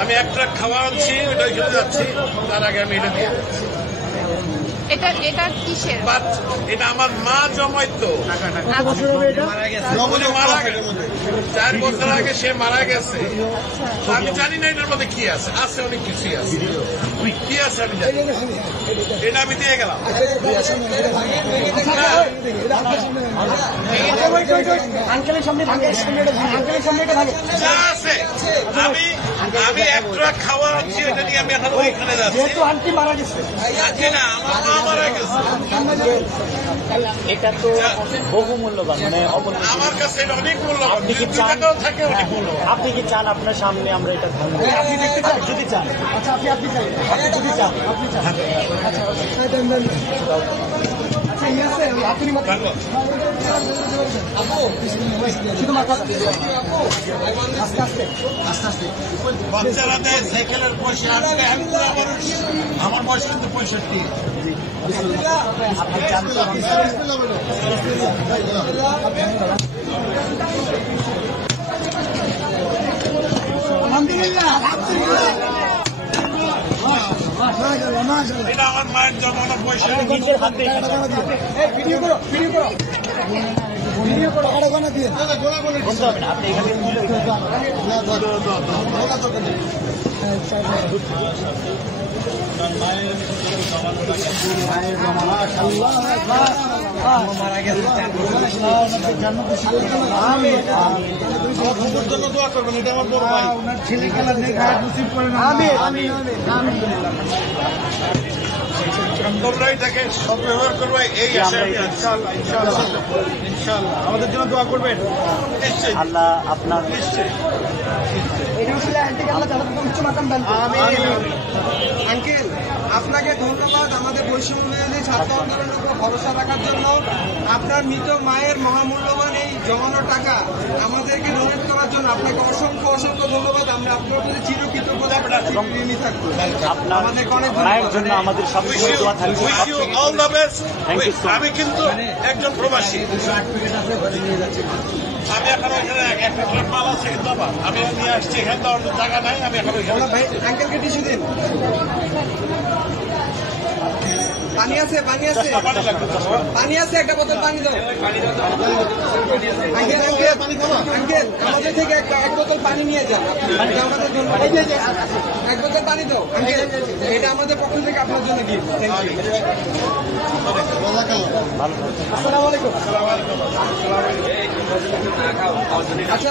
আমি এক ট্রাক খাওয়া আনছি, ওটা খেতে যাচ্ছি, তার আগে আমি এটা দিয়ে এটা কিসের? এটা আমার মা জমাইতো, মারা গেছে 4 বছর আগে, সে মারা গেছে। আমি জানি না এটার মধ্যে কি আছে, অনেক কিছুই আছে, কি আছে আমি জানি, এটা আমি দিয়ে গেলাম। যা আছে আমি এক ট্রাক খাওয়া আনছি, এটা নিয়ে আমি এখন ওইখানে যাচ্ছি। আন্টি মারা গেছে, না, আমার মা মারা গেছে। এটা তো বহু মূল্যবান, মানে আমার কাছে এটা অনেক মূল্যবান, টাকাও থাকে অনেক মূল্যবান। আপনি কি চান আপনার সামনে আমরা এটা আপনি দেখতে চান? যদি চান, আচ্ছা আপনি চাই, আপনি যদি চান, আপনি চান, আচ্ছা আপনি শুধু মাথা আস্তে আস্তে আস্তে আস্তে। বাচ্চারা দেয় সাইকেলের পয়সা, আমার বয়স কিন্তু 65। এটা আমার মায়ের জমানো পয়সা, নিজের হাতে ভিডিও করো, ভিডিও করো, ভিডিও করো, আড়াগোনা দিয়ে বলতে হবে না, আপনি এখানে মারা গেছে। জন্য দোয়া করবেন, এটা আমার বড় ভাই, ওনার ছেলে খেলা দেখে তোমরা এটাকে সদ্ব্যবহার করবে, এই আশা আমি ইনশাআল্লাহ ইনশাআল্লাহ ইনশাআল্লাহ আমাদের জন্য দোয়া করবেন। নিশ্চয়ই আল্লাহ আপনার নিশ্চয়ই। আঙ্কেল, আপনাকে ধন্যবাদ আমাদের বৈষম্য বিরোধী ছাত্র আন্দোলনের উপর ভরসা রাখার জন্য। আপনার মৃত মায়ের মহামূল্যবান এই জমানো টাকা আমাদেরকে ডোনেট করার জন্য আপনাকে অসংখ্য অসংখ্য ধন্যবাদ। আমরা আপনার প্রতি চিরকৃতজ্ঞতা ঋণী থাকবো। আপনার আমাদেরকে অনেক মায়ের জন্য আমাদের সবসময় দোয়া থাকবে। All the best. Thank you so much. আমি কিন্তু একজন প্রবাসী, আমি এখন এখানে একটা ট্রাক মাল আছে, কিন্তু আমি নিয়ে আসছি, এখানে তো অন্য জায়গা নাই, আমি এখন ওইখানে ভাই আঙ্কেলকে টিস্যু দিন। পানি আছে, পানি আছে, পানি লাগবে। পানি আছে, একটা বোতল পানি দাও। আঙ্কেল আঙ্কেল আমাদের থেকে এক বোতল পানি নিয়ে যান, আমাদের জন্য এক বোতল পানি দাও আঙ্কেল, এটা আমাদের পক্ষ থেকে আপনার জন্য গিফট। আসসালামু আলাইকুম। আচ্ছা।